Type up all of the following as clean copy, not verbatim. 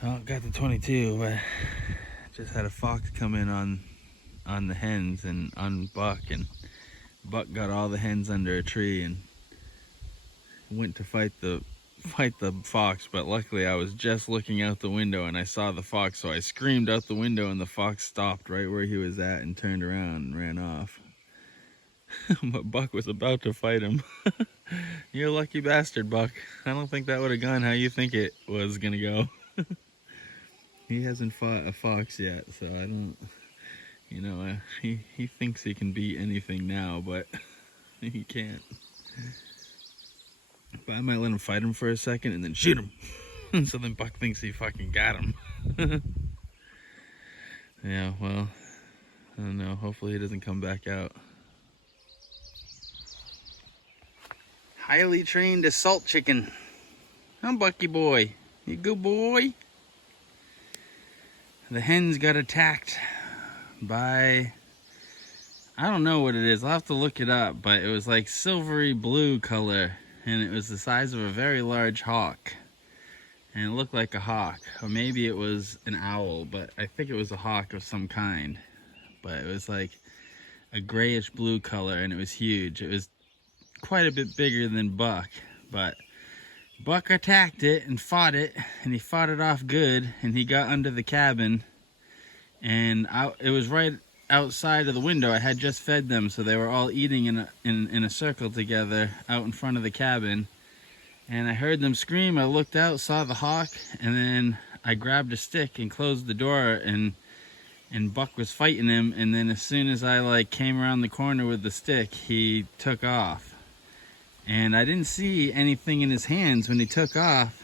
Oh, got the 22, but just had a fox come in on the hens and on Buck, and Buck got all the hens under a tree and went to fight the fox, but luckily I was just looking out the window and I saw the fox, so I screamed out the window and the fox stopped right where he was at and turned around and ran off. But Buck was about to fight him. You're a lucky bastard, Buck. I don't think that would have gone how you think it was gonna go. He hasn't fought a fox yet, so I don't, he thinks he can beat anything now, but he can't. But I might let him fight him for a second and then shoot him. So then Buck thinks he fucking got him. Yeah, well, I don't know. Hopefully he doesn't come back out. Highly trained assault chicken. I'm Bucky boy. You good boy? The hens got attacked by, I don't know what it is. I'll have to look it up, but it was like silvery blue color, and it was the size of a very large hawk. And it looked like a hawk, or maybe it was an owl, but I think it was a hawk of some kind. But it was like a grayish blue color, and it was huge. It was quite a bit bigger than Buck, but Buck attacked it and fought it, and he fought it off good, and he got under the cabin, and it was right outside of the window. I had just fed them, so they were all eating in a circle together out in front of the cabin. And I heard them scream. I looked out, saw the hawk, and then I grabbed a stick and closed the door, and Buck was fighting him. And then as soon as I came around the corner with the stick, he took off. And I didn't see anything in his hands when he took off,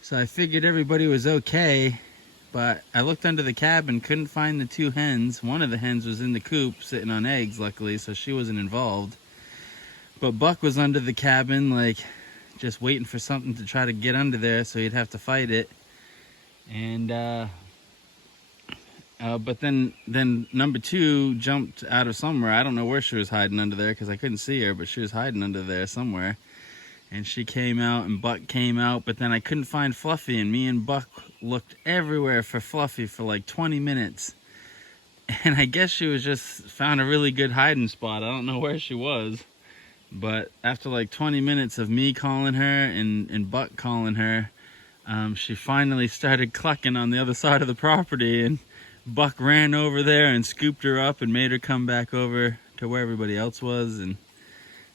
so I figured everybody was okay. But I looked under the cabin, couldn't find the two hens. One of the hens was in the coop sitting on eggs, luckily, so she wasn't involved. But Buck was under the cabin, just waiting for something to try to get under there so he'd have to fight it. And but then number two jumped out of somewhere. I don't know where she was hiding under there because I couldn't see her, but she was hiding under there somewhere. And she came out and Buck came out, but then I couldn't find Fluffy, and me and Buck looked everywhere for Fluffy for like 20 minutes. And I guess she was just found a really good hiding spot. I don't know where she was. But after like 20 minutes of me calling her and Buck calling her, she finally started clucking on the other side of the property, and Buck ran over there and scooped her up and made her come back over to where everybody else was, and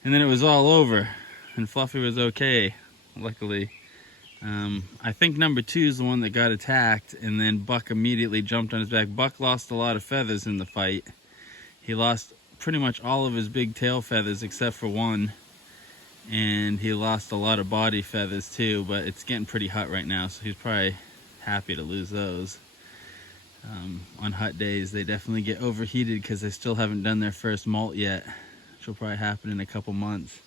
then it was all over, and Fluffy was okay, luckily. I think number two is the one that got attacked, and then Buck immediately jumped on his back. Buck lost a lot of feathers in the fight. He lost pretty much all of his big tail feathers except for one, and he lost a lot of body feathers too, but it's getting pretty hot right now, so he's probably happy to lose those. On hot days they definitely get overheated because they still haven't done their first molt yet, which will probably happen in a couple months.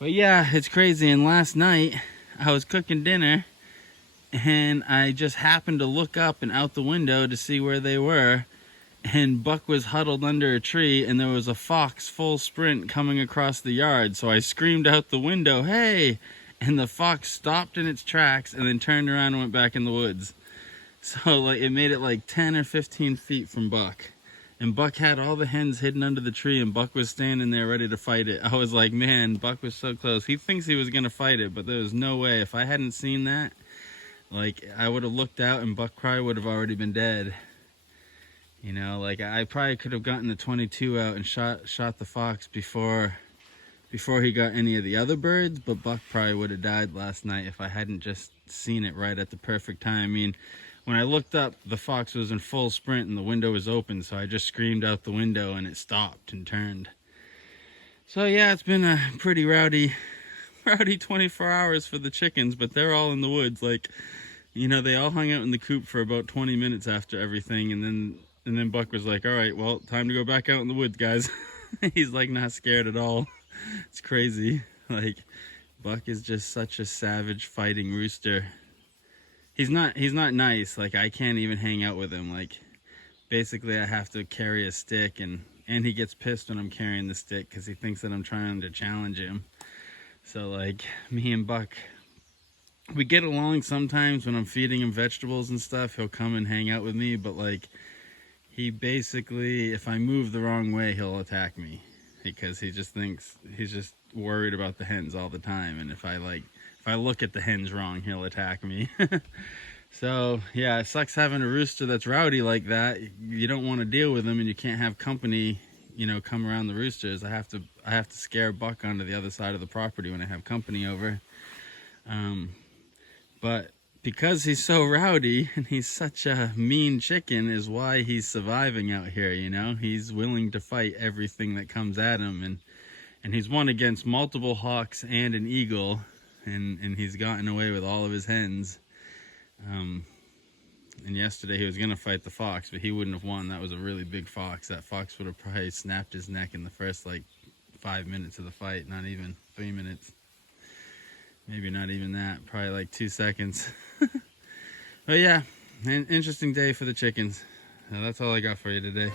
But yeah, it's crazy. And last night I was cooking dinner and I just happened to look up and out the window to see where they were, and Buck was huddled under a tree, and there was a fox full sprint coming across the yard. So I screamed out the window, "Hey!" And the fox stopped in its tracks and then turned around and went back in the woods. So it made it like 10 or 15 feet from Buck. And Buck had all the hens hidden under the tree, and Buck was standing there ready to fight it. I was like, man, Buck was so close. He thinks he was going to fight it, but there was no way. If I hadn't seen that, I would have looked out and Buck probably would have already been dead. I probably could have gotten the 22 out and shot the fox before he got any of the other birds, but Buck probably would have died last night if I hadn't just seen it right at the perfect time. I mean, when I looked up, the fox was in full sprint and the window was open, so I just screamed out the window and it stopped and turned. So yeah, it's been a pretty rowdy 24 hours for the chickens, but they're all in the woods. They all hung out in the coop for about 20 minutes after everything, and then Buck was like, all right, well, time to go back out in the woods, guys. He's not scared at all. It's crazy. Buck is just such a savage fighting rooster. He's not nice. I can't even hang out with him. Basically I have to carry a stick, and he gets pissed when I'm carrying the stick because he thinks that I'm trying to challenge him. So me and Buck we get along sometimes when I'm feeding him vegetables and stuff. He'll come and hang out with me, but like, he basically, if I move the wrong way, he'll attack me because he just thinks, he's just worried about the hens all the time. And if I look at the hens wrong, he'll attack me. So yeah, it sucks having a rooster that's rowdy like that. You don't want to deal with him, and you can't have company, you know, come around the roosters. I have to scare Buck onto the other side of the property when I have company over. But because he's so rowdy and he's such a mean chicken is why he's surviving out here, you know. He's willing to fight everything that comes at him, and he's won against multiple hawks and an eagle, and he's gotten away with all of his hens. And yesterday he was going to fight the fox, but he wouldn't have won. That was a really big fox. That fox would have probably snapped his neck in the first like 5 minutes of the fight, not even 3 minutes. Maybe not even that, probably like 2 seconds. But yeah, an interesting day for the chickens. That's all I got for you today.